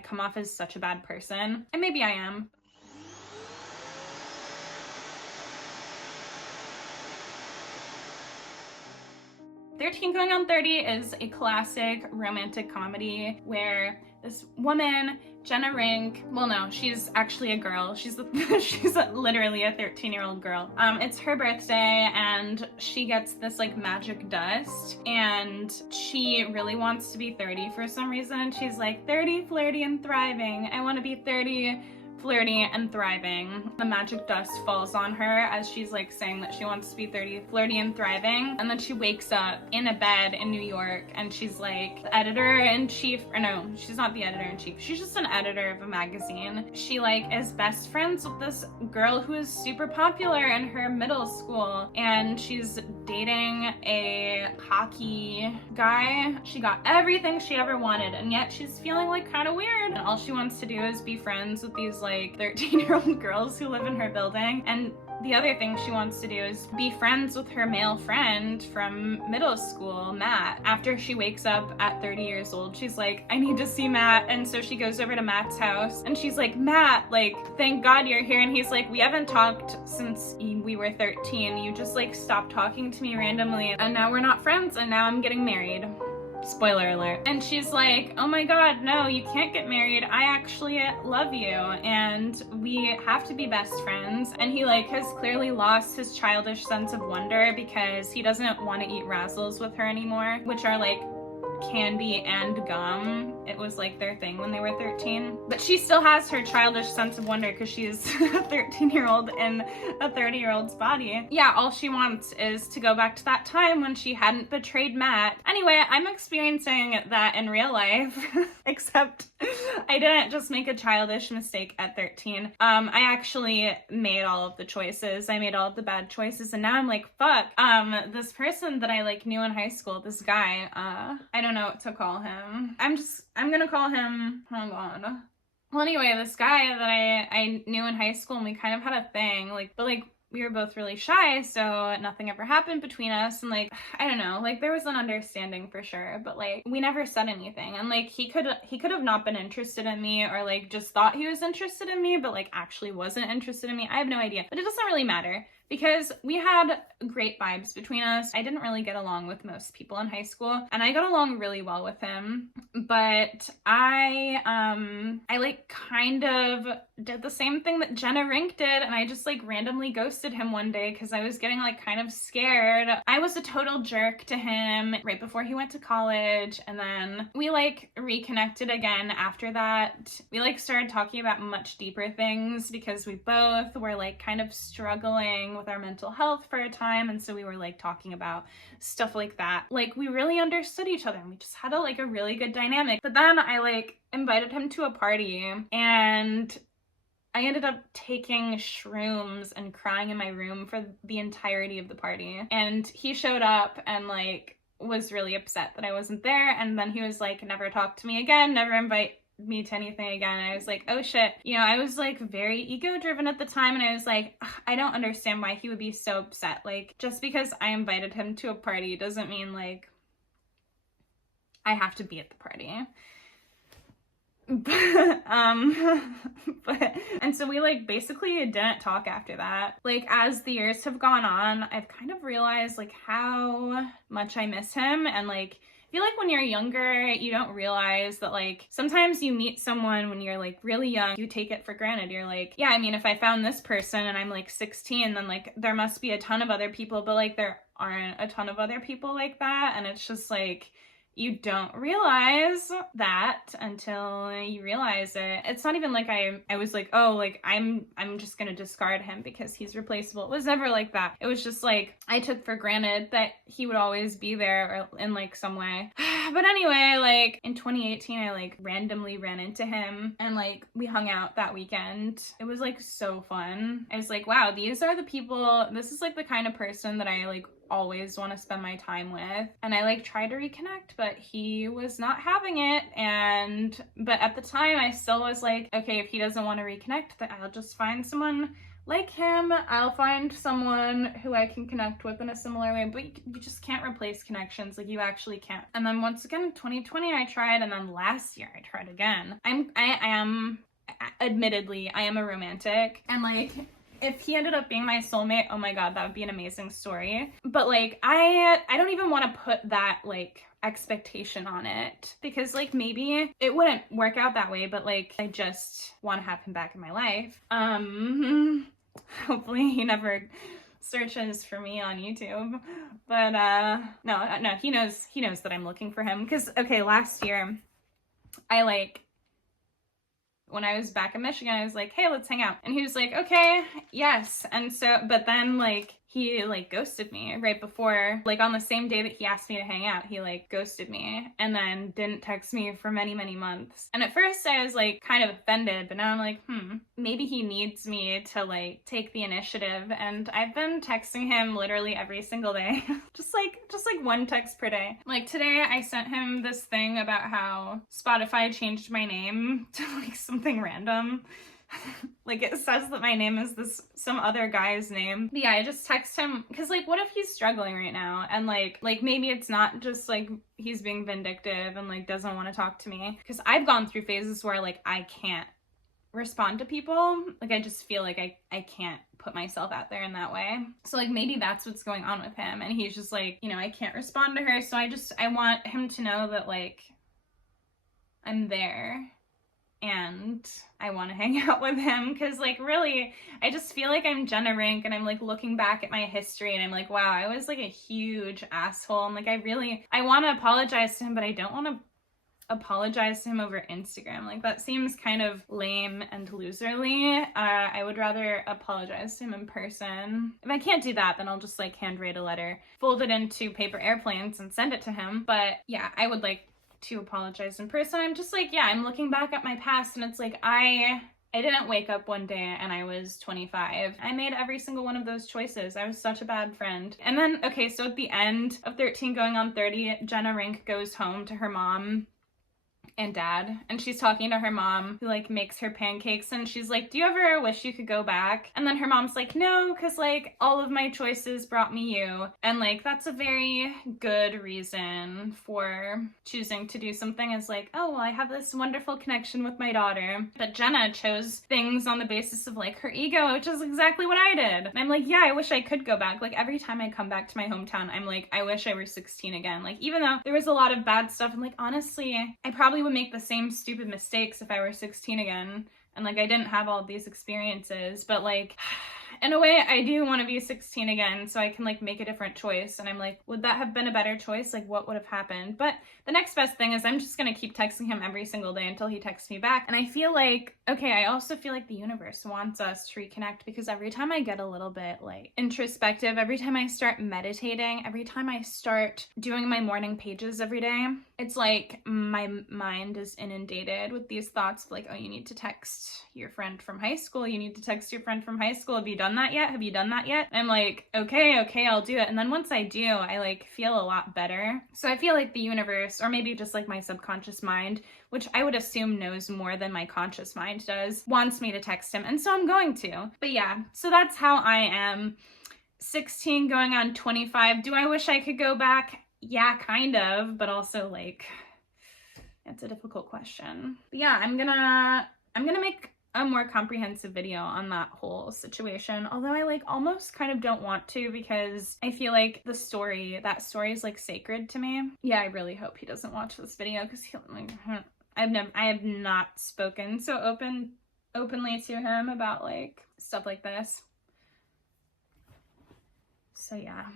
I come off as such a bad person, and maybe I am. "13 Going on 30" is a classic romantic comedy where this woman, Jenna Rink, well no, she's actually a girl. She's literally a 13-year-old girl. It's her birthday and she gets this like magic dust and she really wants to be 30 for some reason. She's like, 30, flirty, and thriving. I want to be 30, flirty, and thriving. The magic dust falls on her as she's like saying that she wants to be 30, flirty, and thriving. And then she wakes up in a bed in New York and she's like the editor-in-chief, or no, she's not the editor-in-chief. She's just an editor of a magazine. She like is best friends with this girl who is super popular in her middle school and she's dating a hockey guy. She got everything she ever wanted and yet she's feeling like kind of weird. And all she wants to do is be friends with these like 13-year-old girls who live in her building. And the other thing she wants to do is be friends with her male friend from middle school, Matt. After she wakes up at 30 years old, she's like, I need to see Matt. And so she goes over to Matt's house and she's like, Matt, like, thank God you're here. And he's like, we haven't talked since we were 13. You just like stopped talking to me randomly and now we're not friends and now I'm getting married. Spoiler alert. And she's like, oh my God, no, you can't get married. I actually love you and we have to be best friends. And he like has clearly lost his childish sense of wonder because he doesn't want to eat razzles with her anymore, which are like candy and gum. It was like their thing when they were 13. But she still has her childish sense of wonder because she's a 13-year-old in a 30-year-old's body. Yeah, all she wants is to go back to that time when she hadn't betrayed Matt. Anyway, I'm experiencing that in real life, except I didn't just make a childish mistake at 13. I actually made all of the choices. I made all of the bad choices and now I'm like, fuck, this person that I like knew in high school, this guy, I don't know what to call him. I'm gonna call him, hold on. Well, anyway, this guy that I knew in high school and we kind of had a thing, like, but like, we were both really shy, so nothing ever happened between us, and like, I don't know, like there was an understanding for sure, but like we never said anything, and like he could have not been interested in me or like just thought he was interested in me, but like actually wasn't interested in me. I have no idea, but it doesn't really matter because we had great vibes between us. I didn't really get along with most people in high school and I got along really well with him, but I like kind of did the same thing that Jenna Rink did and I just like randomly ghosted him one day because I was getting like kind of scared. I was a total jerk to him right before he went to college and then we like reconnected again after that. We like started talking about much deeper things because we both were like kind of struggling with our mental health for a time, and so we were like talking about stuff like that. Like we really understood each other and we just had a really good dynamic. But then I like invited him to a party and I ended up taking shrooms and crying in my room for the entirety of the party. And he showed up and like was really upset that I wasn't there, and then he was like, never talk to me again, never invite me to anything again. I was like, oh shit. You know, I was like very ego driven at the time and I was like, I don't understand why he would be so upset. Like just because I invited him to a party doesn't mean like I have to be at the party. And so we like basically didn't talk after that. Like as the years have gone on, I've kind of realized like how much I miss him, and like I feel like when you're younger, you don't realize that like sometimes you meet someone when you're like really young, you take it for granted. You're like, yeah, I mean, if I found this person and I'm like 16, then like there must be a ton of other people, but like there aren't a ton of other people like that. And it's just like, you don't realize that until you realize it. It's not even like I was like, oh, like I'm just gonna discard him because he's replaceable. It was never like that. It was just like I took for granted that he would always be there or in like some way. But anyway, like in 2018, I like randomly ran into him and like we hung out that weekend. It was like so fun. I was like, wow, these are the people, this is like the kind of person that I like always want to spend my time with. And I like tried to reconnect, but he was not having it. But at the time I still was like, okay, if he doesn't want to reconnect, then I'll just find someone like him, I'll find someone who I can connect with in a similar way, but you just can't replace connections. Like, you actually can't. And then once again, in 2020, I tried, and then last year I tried again. Admittedly, I am a romantic, and like, if he ended up being my soulmate, oh my god, that would be an amazing story. But like, I don't even want to put that like expectation on it, because like maybe it wouldn't work out that way, but like, I just want to have him back in my life. Hopefully he never searches for me on YouTube. But no, he knows that I'm looking for him. Because okay, last year when I was back in Michigan, I was like, hey, let's hang out. And he was like, okay, yes. And so, but then like, he like ghosted me right before, like on the same day that he asked me to hang out, he like ghosted me and then didn't text me for many, many months. And at first I was like kind of offended, but now I'm like, maybe he needs me to like take the initiative. And I've been texting him literally every single day, just like one text per day. Like today I sent him this thing about how Spotify changed my name to like something random. Like, it says that my name is some other guy's name. But yeah, I just text him, because like, what if he's struggling right now, and like maybe it's not just like he's being vindictive and like doesn't want to talk to me, because I've gone through phases where like I can't respond to people. Like, I just feel like I can't put myself out there in that way. So like, maybe that's what's going on with him, and he's just like, you know, I can't respond to her, so I want him to know that like I'm there and I want to hang out with him, because like, really, I just feel like I'm Jenna Rink, and I'm like looking back at my history and I'm like, wow, I was like a huge asshole, and like I want to apologize to him, but I don't want to apologize to him over Instagram. Like, that seems kind of lame and loserly. I would rather apologize to him in person. If I can't do that, then I'll just like handwrite a letter, fold it into paper airplanes and send it to him. But yeah, I would like to apologize in person. I'm just like, yeah, I'm looking back at my past, and it's like, I didn't wake up one day and I was 25. I made every single one of those choices. I was such a bad friend. And then, okay, so at the end of 13 going on 30, Jenna Rink goes home to her mom and dad, and she's talking to her mom, who like makes her pancakes, and she's like, do you ever wish you could go back? And then her mom's like, no, because like all of my choices brought me you, and like that's a very good reason for choosing to do something, is like, oh well, I have this wonderful connection with my daughter. But Jenna chose things on the basis of like her ego, which is exactly what I did. And I'm like, yeah, I wish I could go back. Like, every time I come back to my hometown, I'm like, I wish I were 16 again. Like, even though there was a lot of bad stuff, and like, honestly, I probably would make the same stupid mistakes if I were 16 again, and like I didn't have all these experiences, but like, in a way, I do want to be 16 again so I can like make a different choice. And I'm like, would that have been a better choice? Like, what would have happened? But the next best thing is I'm just gonna keep texting him every single day until he texts me back. And I feel like, okay, I also feel like the universe wants us to reconnect, because every time I get a little bit like introspective, every time I start meditating, every time I start doing my morning pages every day, it's like my mind is inundated with these thoughts of like, oh, you need to text your friend from high school. You need to text your friend from high school. Have you done that yet? Have you done that yet? And I'm like, okay, I'll do it. And then once I do, I like feel a lot better. So I feel like the universe, or maybe just like my subconscious mind, which I would assume knows more than my conscious mind does, wants me to text him. And so I'm going to. But yeah, so that's how I am. 16 going on 25. Do I wish I could go back? Yeah, kind of, but also like, it's a difficult question. But yeah, I'm gonna make a more comprehensive video on that whole situation, although I like almost kind of don't want to, because I feel like that story is like sacred to me. Yeah, I really hope he doesn't watch this video, because I have not spoken so openly to him about like stuff like this. So yeah.